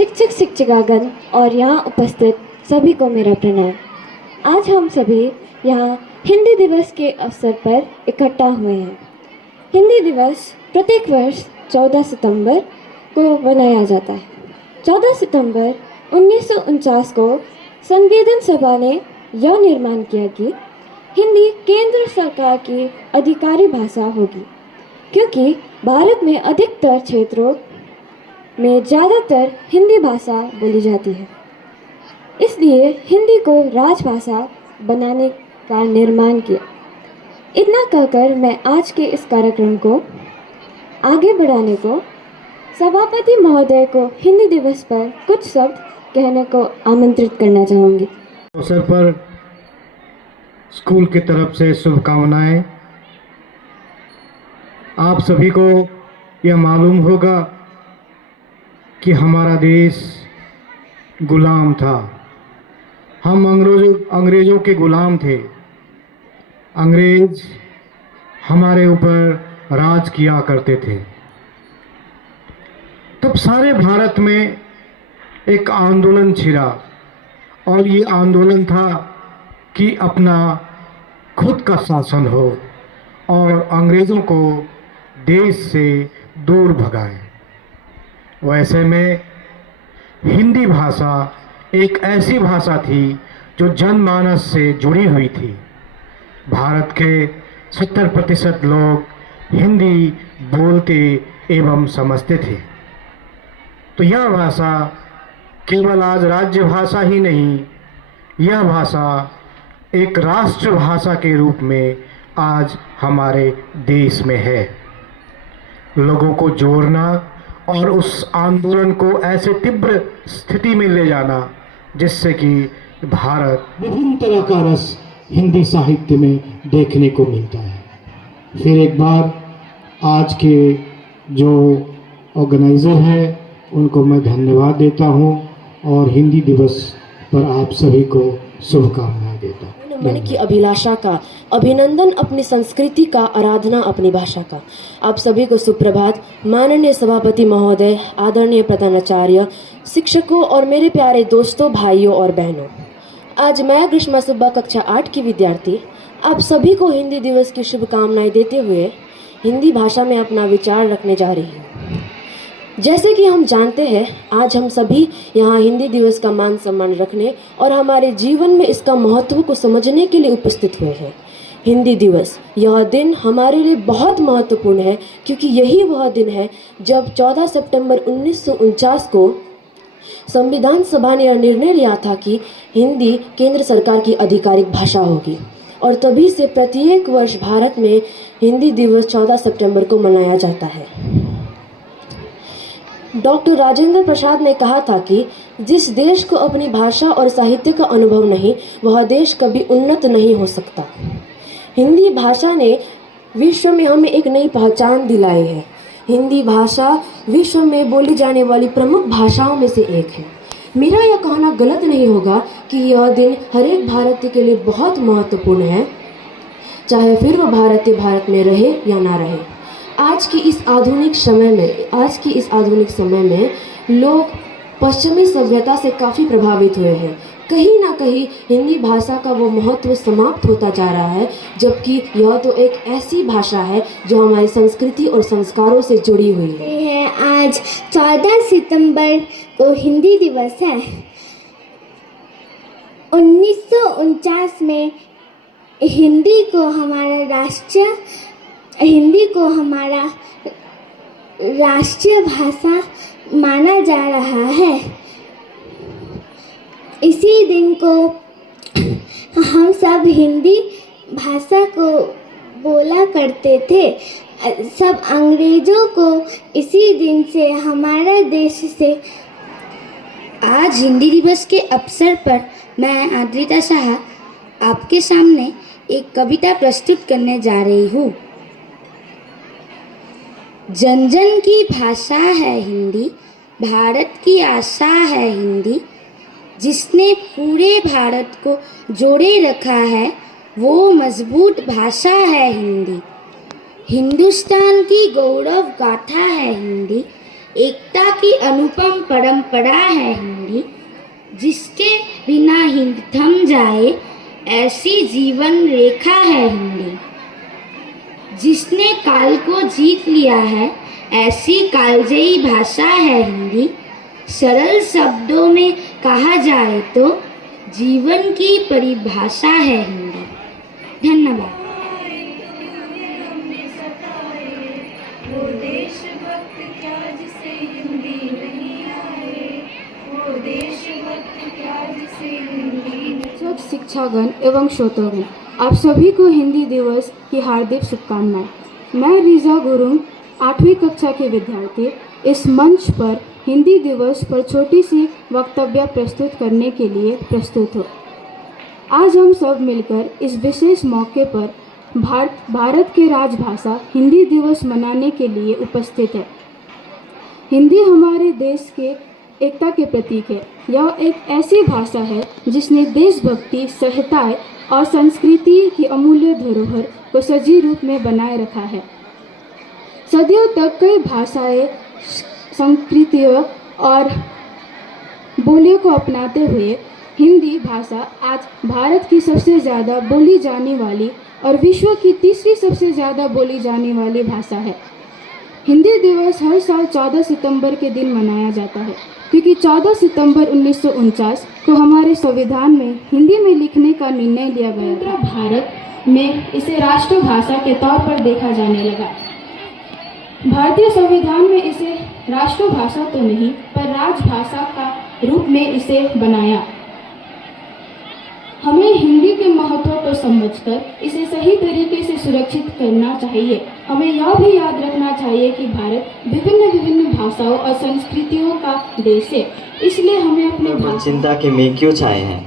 शिक्षक शिक्षिकागण और यहाँ उपस्थित सभी को मेरा प्रणाम। आज हम सभी यहाँ हिंदी दिवस के अवसर पर इकट्ठा हुए हैं। हिंदी दिवस प्रत्येक वर्ष 14 सितंबर को मनाया जाता है। 14 सितंबर 1949 को संविधान सभा ने यह निर्माण किया कि हिंदी केंद्र सरकार की आधिकारिक भाषा होगी, क्योंकि भारत में अधिकतर क्षेत्रों में ज़्यादातर हिंदी भाषा बोली जाती है। इसलिए हिंदी को राजभाषा बनाने का निर्माण किया। इतना कहकर मैं आज के इस कार्यक्रम को आगे बढ़ाने को सभापति महोदय को हिंदी दिवस पर कुछ शब्द कहने को आमंत्रित करना चाहूँगी। अवसर पर स्कूल की तरफ से शुभकामनाएं। आप सभी को यह मालूम होगा कि हमारा देश गुलाम था। हम अंग्रेज़ों के गुलाम थे। अंग्रेज हमारे ऊपर राज किया करते थे। तब सारे भारत में एक आंदोलन छिड़ा और ये आंदोलन था कि अपना खुद का शासन हो और अंग्रेज़ों को देश से दूर भगाए। वैसे में हिंदी भाषा एक ऐसी भाषा थी जो जनमानस से जुड़ी हुई थी। भारत के 70% लोग हिंदी बोलते एवं समझते थे। तो यह भाषा केवल आज राज्य भाषा ही नहीं, यह भाषा एक राष्ट्र भाषा के रूप में आज हमारे देश में है। लोगों को जोड़ना और उस आंदोलन को ऐसे तीव्र स्थिति में ले जाना जिससे कि भारत विभिन्न तरह का रस हिंदी साहित्य में देखने को मिलता है। फिर एक बार आज के जो ऑर्गेनाइज़र हैं उनको मैं धन्यवाद देता हूं और हिंदी दिवस पर आप सभी को शुभकामनाएं देता हूं। मन की अभिलाषा का अभिनंदन, अपनी संस्कृति का आराधना, अपनी भाषा का। आप सभी को सुप्रभात। माननीय सभापति महोदय, आदरणीय प्रधानाचार्य, शिक्षकों और मेरे प्यारे दोस्तों, भाइयों और बहनों, आज मैं ग्रीष्मा सुब्बा कक्षा 8 की विद्यार्थी आप सभी को हिंदी दिवस की शुभकामनाएं देते हुए हिंदी भाषा में अपना विचार रखने जा रही हूँ। जैसे कि हम जानते हैं, आज हम सभी यहाँ हिंदी दिवस का मान सम्मान रखने और हमारे जीवन में इसका महत्व को समझने के लिए उपस्थित हुए हैं। हिंदी दिवस, यह दिन हमारे लिए बहुत महत्वपूर्ण है क्योंकि यही वह दिन है जब 14 सितंबर 1949 को संविधान सभा ने यह निर्णय लिया था कि हिंदी केंद्र सरकार की आधिकारिक भाषा होगी और तभी से प्रत्येक वर्ष भारत में हिंदी दिवस 14 सितंबर को मनाया जाता है। डॉक्टर राजेंद्र प्रसाद ने कहा था कि जिस देश को अपनी भाषा और साहित्य का अनुभव नहीं, वह देश कभी उन्नत नहीं हो सकता। हिंदी भाषा ने विश्व में हमें एक नई पहचान दिलाई है। हिंदी भाषा विश्व में बोली जाने वाली प्रमुख भाषाओं में से एक है। मेरा यह कहना गलत नहीं होगा कि यह दिन हर एक भारतीय के लिए बहुत महत्वपूर्ण है, चाहे फिर वह भारतीय भारत में रहे या ना रहे। आज की इस आधुनिक समय में लोग पश्चिमी सभ्यता से काफ़ी प्रभावित हुए हैं। कहीं ना कहीं हिंदी भाषा का वो महत्व समाप्त होता जा रहा है, जबकि यह तो एक ऐसी भाषा है जो हमारी संस्कृति और संस्कारों से जुड़ी हुई है। आज 14 सितंबर को हिंदी दिवस है। 1949 में हिंदी को हमारा राष्ट्रीय भाषा माना जा रहा है। इसी दिन को हम सब हिंदी भाषा को बोला करते थे। सब अंग्रेज़ों को इसी दिन से हमारा देश से। आज हिंदी दिवस के अवसर पर मैं आद्रिता शाह आपके सामने एक कविता प्रस्तुत करने जा रही हूँ। जन जन की भाषा है हिंदी, भारत की आशा है हिंदी, जिसने पूरे भारत को जोड़े रखा है वो मजबूत भाषा है हिंदी। हिंदुस्तान की गौरव गाथा है हिंदी, एकता की अनुपम परंपरा है हिंदी, जिसके बिना हिंद थम जाए ऐसी जीवन रेखा है हिंदी। जिसने काल को जीत लिया है ऐसी कालजयी भाषा है हिंदी। सरल शब्दों में कहा जाए तो जीवन की परिभाषा है हिंदी। धन्यवाद। शिक्षक, शिक्षागण एवं श्रोतागण, आप सभी को हिंदी दिवस की हार्दिक शुभकामनाएं। मैं रीजा गुरुंग 8वीं कक्षा के विद्यार्थी इस मंच पर हिंदी दिवस पर छोटी सी वक्तव्य प्रस्तुत करने के लिए प्रस्तुत हूँ। आज हम सब मिलकर इस विशेष मौके पर भारत के राजभाषा हिंदी दिवस मनाने के लिए उपस्थित है। हिंदी हमारे देश के एकता के प्रतीक है। यह एक ऐसी भाषा है जिसने देशभक्ति, सहताएं और संस्कृति की अमूल्य धरोहर को सजीव रूप में बनाए रखा है। सदियों तक कई भाषाएं, संस्कृतियों और बोलियों को अपनाते हुए हिंदी भाषा आज भारत की सबसे ज़्यादा बोली जाने वाली और विश्व की तीसरी सबसे ज़्यादा बोली जाने वाली भाषा है। हिंदी दिवस हर साल 14 सितंबर के दिन मनाया जाता है, क्योंकि 14 सितंबर 1949 को हमारे संविधान में हिंदी में लिखने का निर्णय लिया गया था। भारत में इसे राष्ट्रभाषा के तौर पर देखा जाने लगा। भारतीय संविधान में इसे राष्ट्रभाषा तो नहीं पर राजभाषा का रूप में इसे बनाया। हमें हिंदी के महत्व को समझकर इसे सही तरीके से सुरक्षित करना चाहिए। हमें यह भी याद रखना चाहिए कि भारत विभिन्न भाषाओं और संस्कृतियों का देश है, इसलिए हमें अपने चिंता के में क्यों छाए हैं?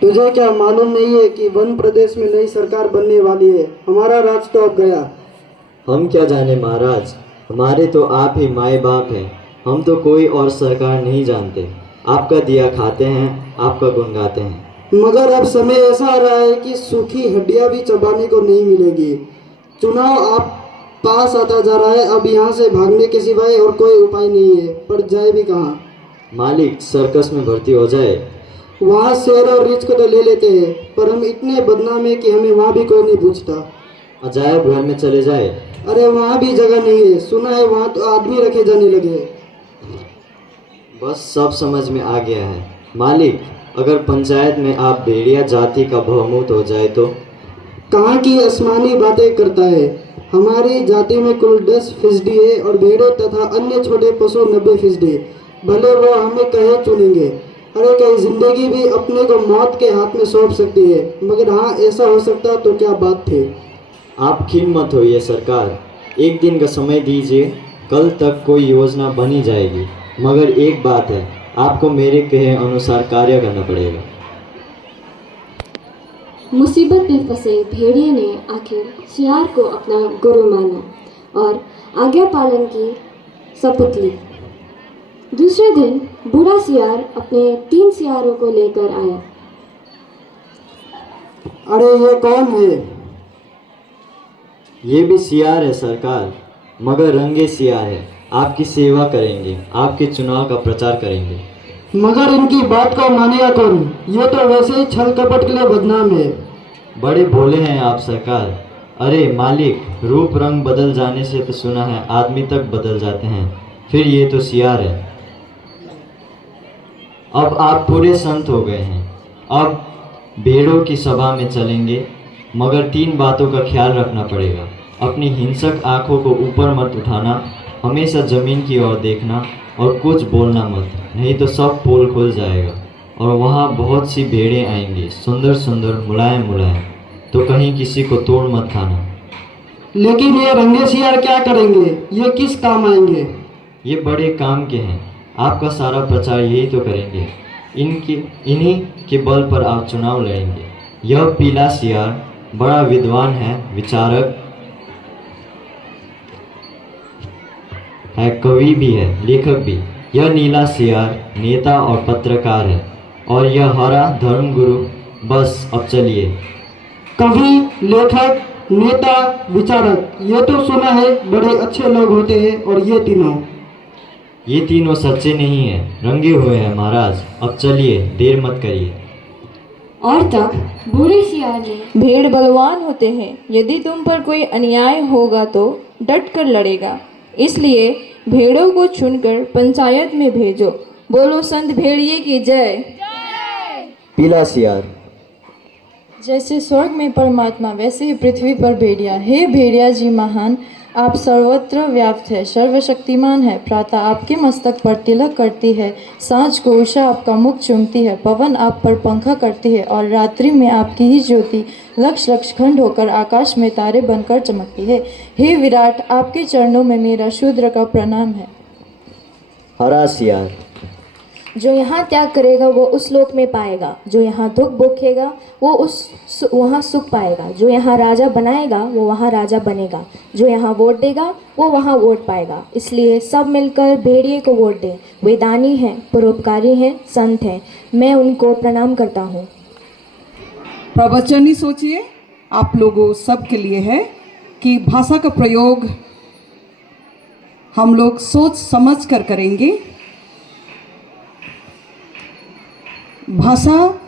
तुझे क्या मालूम नहीं है कि वन प्रदेश में नई सरकार बनने वाली है? हमारा राज तो अब गया। हम क्या जाने महाराज, हमारे तो आप ही माए बाप हैं। हम तो कोई और सरकार नहीं जानते। आपका दिया खाते हैं, आपका गुण गाते हैं। मगर अब समय ऐसा आ रहा है कि सूखी हड्डियां भी चबाने को नहीं मिलेगी। चुनाव आप पास आता जा रहा है। अब यहाँ से भागने के सिवाय और कोई उपाय नहीं है, पर जाए भी कहाँ? मालिक, सर्कस में भर्ती हो जाए। वहाँ शेर और रीछ को तो ले लेते हैं, पर हम इतने बदनाम है कि हमें वहाँ भी कोई नहीं पूछता। अजायब घर में चले जाए। अरे वहाँ भी जगह नहीं है, सुना है वहाँ तो आदमी रखे जाने लगे। बस सब समझ में आ गया है। मालिक, अगर पंचायत में आप भेड़िया जाति का बहुमत हो जाए तो? कहाँ की आसमानी बातें करता है। हमारी जाति में कुल 10% है और भेड़ों तथा अन्य छोटे पशु 90%। भले वो हमें कहे चुनेंगे। अरे कहीं जिंदगी भी अपने को मौत के हाथ में सौंप सकती है, मगर हाँ ऐसा हो सकता तो क्या बात थी। आप खिन मत होइए सरकार, एक दिन का समय दीजिए, कल तक कोई योजना बनी जाएगी। मगर एक बात है, आपको मेरे कहे अनुसार कार्य करना पड़ेगा। मुसीबत में फंसे भेड़िए ने आखिर सियार को अपना गुरु माना और आज्ञा पालन की शपथ ली। दूसरे दिन बूढ़ा सियार अपने 3 सियारों को लेकर आया। अरे ये कौन है? ये भी सियार है सरकार, मगर रंगे सियार है। आपकी सेवा करेंगे, आपके चुनाव का प्रचार करेंगे। मगर इनकी बात को मानेगा कौन? ये तो वैसे ही छल कपट के लिए बदनाम है। बड़े भोले हैं आप सरकार। अरे मालिक, रूप रंग बदल जाने से तो सुना है आदमी तक बदल जाते हैं, फिर ये तो सियार है। अब आप पूरे संत हो गए हैं। अब भेड़ों की सभा में चलेंगे, मगर 3 बातों का ख्याल रखना पड़ेगा। अपनी हिंसक आंखों को ऊपर मत उठाना, हमेशा ज़मीन की ओर देखना और कुछ बोलना मत, नहीं तो सब पोल खुल जाएगा और वहाँ बहुत सी भेड़ें आएंगी, सुंदर सुंदर, मुलायम मुलायम, तो कहीं किसी को तोड़ मत खाना। लेकिन ये रंगे सियार क्या करेंगे? ये किस काम आएंगे? ये बड़े काम के हैं, आपका सारा प्रचार यही तो करेंगे। इन्हीं के बल पर आप चुनाव लड़ेंगे। यह पीला सियार बड़ा विद्वान है, विचारक है, कवि भी है, लेखक भी। यह नीला सियार नेता और पत्रकार है, और यह हरा धर्मगुरु। बस अब चलिए। कवि, लेखक, नेता, विचारक, ये तो सुना है बड़े अच्छे लोग होते हैं, और ये तीनों? ये तीनों सच्चे नहीं हैं, रंगे हुए हैं महाराज। अब चलिए, देर मत करिए। और तब बूढ़े सियार ने भेड़ बलवान होते हैं, यदि तुम पर कोई अन्याय होगा तो डट कर लड़ेगा, इसलिए भेड़ों को चुनकर पंचायत में भेजो। बोलो संत भेड़िए की जय। पीला सियार। जैसे स्वर्ग में परमात्मा वैसे ही पृथ्वी पर भेड़िया। हे भेड़िया जी महान, आप सर्वत्र व्याप्त है, सर्वशक्तिमान है। प्रातः आपके मस्तक पर तिलक करती है, सांझ को उषा आपका मुख चूमती है, पवन आप पर पंखा करती है और रात्रि में आपकी ही ज्योति लक्ष लक्ष खंड होकर आकाश में तारे बनकर चमकती है। हे विराट, आपके चरणों में मेरा शूद्र का प्रणाम है। हरा सियार। जो यहाँ त्याग करेगा वो उस लोक में पाएगा, जो यहाँ दुख भोगेगा वो वहाँ सुख पाएगा, जो यहाँ राजा बनाएगा वो वहाँ राजा बनेगा, जो यहाँ वोट देगा वो वहाँ वोट पाएगा। इसलिए सब मिलकर भेड़िए को वोट दें। वे दानी हैं, परोपकारी हैं, संत हैं। मैं उनको प्रणाम करता हूँ। प्रवचन ही सोचिए, आप लोगों सब के लिए है कि भाषा का प्रयोग हम लोग सोच समझ कर करेंगे। भाषा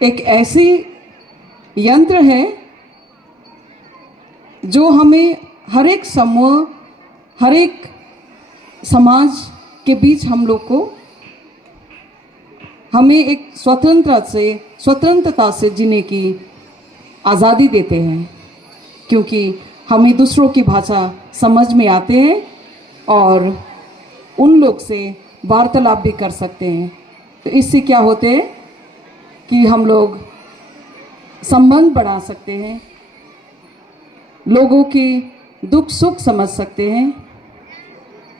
एक ऐसी यंत्र है जो हमें हर एक समूह, हर एक समाज के बीच हम लोग को हमें एक स्वतंत्रता से जीने की आज़ादी देते हैं, क्योंकि हम ही दूसरों की भाषा समझ में आते हैं और उन लोग से वार्तालाप भी कर सकते हैं। तो इससे क्या होते हैं कि हम लोग संबंध बढ़ा सकते हैं, लोगों की दुख सुख समझ सकते हैं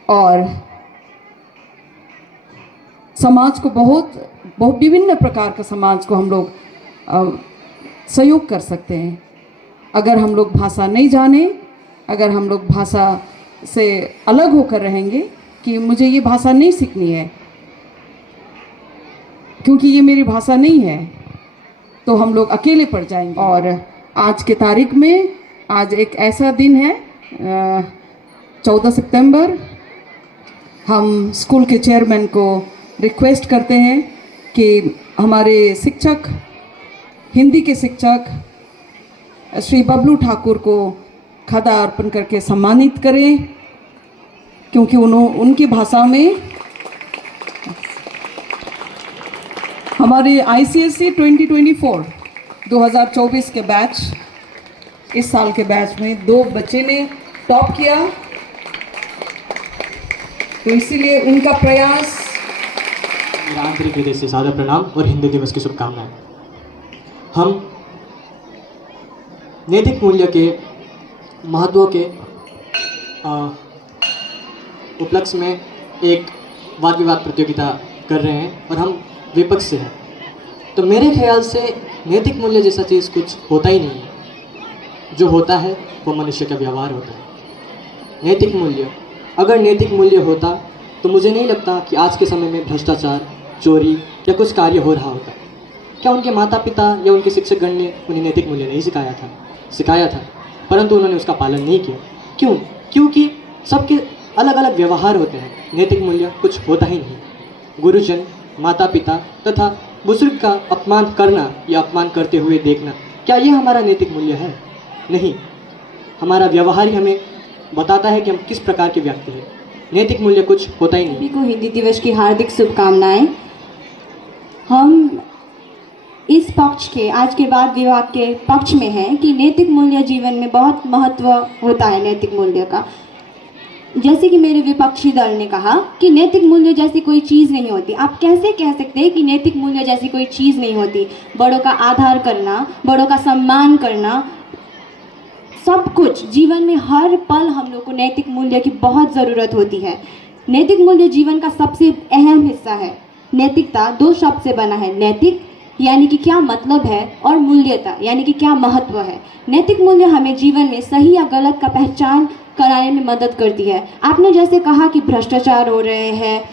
और समाज को बहुत विभिन्न प्रकार का समाज को हम लोग सहयोग कर सकते हैं। अगर हम लोग भाषा नहीं जाने, अगर हम लोग भाषा से अलग होकर रहेंगे कि मुझे ये भाषा नहीं सीखनी है क्योंकि ये मेरी भाषा नहीं है, तो हम लोग अकेले पड़ जाएंगे। और आज के तारीख में आज एक ऐसा दिन है 14 सितंबर, हम स्कूल के चेयरमैन को रिक्वेस्ट करते हैं कि हमारे शिक्षक, हिंदी के शिक्षक श्री बबलू ठाकुर को खदा अर्पण करके सम्मानित करें, क्योंकि उनकी भाषा में हमारे ICSE 2024 के बैच, इस साल के बैच में 2 बच्चे ने टॉप किया, तो इसीलिए उनका प्रयास। मेरा आंतरिक हृदय से सादर प्रणाम और हिंदी दिवस की शुभकामनाएं। हम नैतिक मूल्य के महत्व के उपलक्ष्य में एक वाद विवाद प्रतियोगिता कर रहे हैं और हम विपक्ष से हैं। तो मेरे ख्याल से नैतिक मूल्य जैसा चीज़ कुछ होता ही नहीं है। जो होता है वो मनुष्य का व्यवहार होता है। नैतिक मूल्य, अगर नैतिक मूल्य होता तो मुझे नहीं लगता कि आज के समय में भ्रष्टाचार, चोरी या कुछ कार्य हो रहा होता। क्या उनके माता पिता या उनके शिक्षकगण ने उन्हें नैतिक मूल्य नहीं सिखाया था, परंतु उन्होंने उसका पालन नहीं किया। क्यों? क्योंकि सबके अलग अलग व्यवहार होते हैं, नैतिक मूल्य कुछ होता ही नहीं। गुरुजन, माता पिता तथा बुजुर्ग का अपमान करना या अपमान करते हुए देखना, क्या ये हमारा नैतिक मूल्य है? नहीं, हमारा व्यवहार ही हमें बताता है कि हम किस प्रकार के व्यक्ति हैं। नैतिक मूल्य कुछ होता ही नहीं। सभी को हिंदी दिवस की हार्दिक शुभकामनाएं। हम इस पक्ष के, आज के बाद विभाग के पक्ष में हैं कि नैतिक मूल्य जीवन में बहुत महत्व होता है। नैतिक मूल्य का, जैसे कि मेरे विपक्षी दल ने कहा कि नैतिक मूल्य जैसी कोई चीज़ नहीं होती। आप कैसे कह सकते हैं कि नैतिक मूल्य जैसी कोई चीज़ नहीं होती? बड़ों का आदर करना, बड़ों का सम्मान करना, सब कुछ जीवन में हर पल हम लोग को नैतिक मूल्य की बहुत ज़रूरत होती है। नैतिक मूल्य जीवन का सबसे अहम हिस्सा है। नैतिकता 2 शब्द से बना है। नैतिक यानी कि क्या मतलब है और मूल्यता यानी कि क्या महत्व है। नैतिक मूल्य हमें जीवन में सही या गलत का पहचान कराने में मदद करती है। आपने जैसे कहा कि भ्रष्टाचार हो रहे हैं,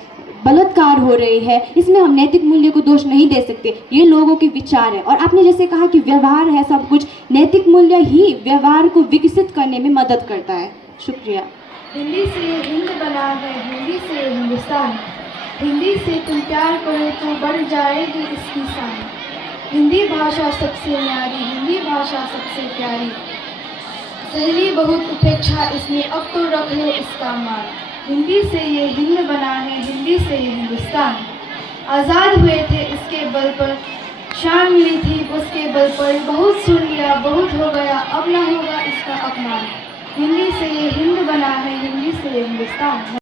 बलात्कार हो रही है, इसमें हम नैतिक मूल्य को दोष नहीं दे सकते, ये लोगों के विचार है। और आपने जैसे कहा कि व्यवहार है सब कुछ, नैतिक मूल्य ही व्यवहार को विकसित करने में मदद करता है। शुक्रिया। हिंदी से ये हिंद बना है, हिंदी से ये हिंदुस्तान। हिंदी से तुम प्यार करो तो बढ़ जाएगी इसकी शान। हिंदी भाषा सबसे न्यारी, हिंदी भाषा सबसे प्यारी। सहेली बहुत उपेक्षा इसमें, अब तो रख लो इसका मान। हिंदी से ये हिंद बना है, हिंदी से ये हिंदुस्तान। आज़ाद हुए थे इसके बल पर, शान मिली थी उसके बल पर। बहुत सुन लिया, बहुत हो गया, अब न होगा इसका अपमान। हिंदी से ये हिंद बना है, हिंदी से ये हिंदुस्तान।